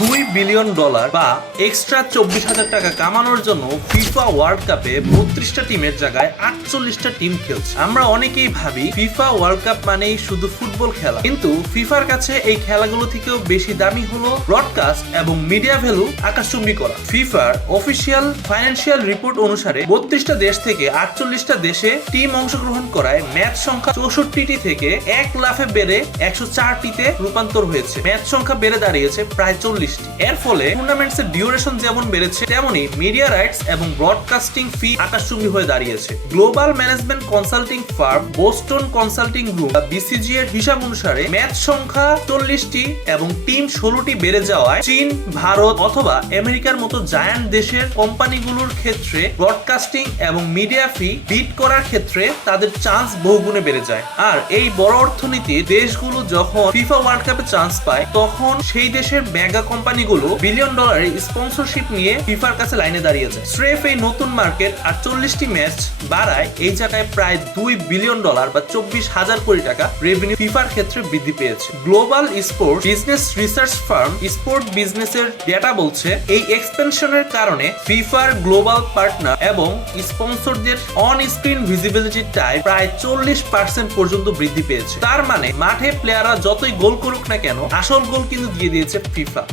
$2 billion বা extra 24,000 টাকা কামানোর জন্য ফিফা ওয়ার্ল্ড কাপে 32টা টিমের জায়গায় 48টা টিম খেলছে। আমরা অনেকেই ভাবি ফিফা ওয়ার্ল্ড কাপ মানেই শুধু ফুটবল খেলা, কিন্তু ফিফার কাছে এই খেলাগুলো থেকেও বেশি দামি হলো ব্রডকাস্ট এবং মিডিয়া ভ্যালু আকাশচুম্বী করা। ফিফার অফিসিয়াল ফাইন্যান্সিয়াল রিপোর্ট অনুসারে 32টা দেশ থেকে 48টা দেশে টিম অংশগ্রহণ করায় ম্যাচ সংখ্যা 64টি থেকে 1 লাফে বেড়ে 104টিতে রূপান্তর হয়েছে। ম্যাচ সংখ্যা বেড়ে দাঁড়িয়েছে প্রায় 40টি। এর ফলে টুর্নামেন্টসের ডিউরেশন যেমন বেড়েছে, তেমনি মিডিয়া রাইটস এবং ব্রডকাস্টিং ফি আকাশচুম্বী হয়ে দাঁড়িয়েছে। Global management consulting farm Boston consulting group BCG এর হিসাব অনুসারে ম্যাচ সংখ্যা 40টি এবং টিম 16টি বেড়ে যাওয়ায় চীন, ভারত অথবা আমেরিকার মতো জায়ান্ট দেশের কোম্পানিগুলোর ক্ষেত্রে ব্রডকাস্টিং এবং মিডিয়া ফি বিট করার ক্ষেত্রে তাদের চান্স বহুগুণে বেড়ে যায়। আর এই বড় অর্থনীতির দেশগুলো যখন ফিফা ওয়ার্ল্ড কাপে চান্স পায়, তখন সেই দেশের মেগা কোম্পানিগুলো বিলিয়ন ডলারের স্পন্সরশিপ নিয়ে ফিফার কাছে লাইনে দাঁড়িয়ে যায়। স্রেফ এই নতুন মার্কেট আর 40টি ম্যাচ বাড়ায় এই জায়গায় প্রায় $2 বিলিয়ন বা 24,000 কোটি টাকা রেভিনিউ ফিফার ক্ষেত্রে বৃদ্ধি পেয়েছে। Global sport business research farm sport বিজনেসের ডেটা বলছে, এই এক্সপেনশনের কারণে ফিফার গ্লোবাল পার্টনার এবং স্পন্সরদের অন স্ক্রিন ভিজিবিলিটি টাইম প্রায় 40% পর্যন্ত বৃদ্ধি পেয়েছে। তার মানে মাঠে প্লেয়াররা যতই গোল করুক না কেন, আসল গোল কিন্তু দিয়ে দিয়েছে ফিফা।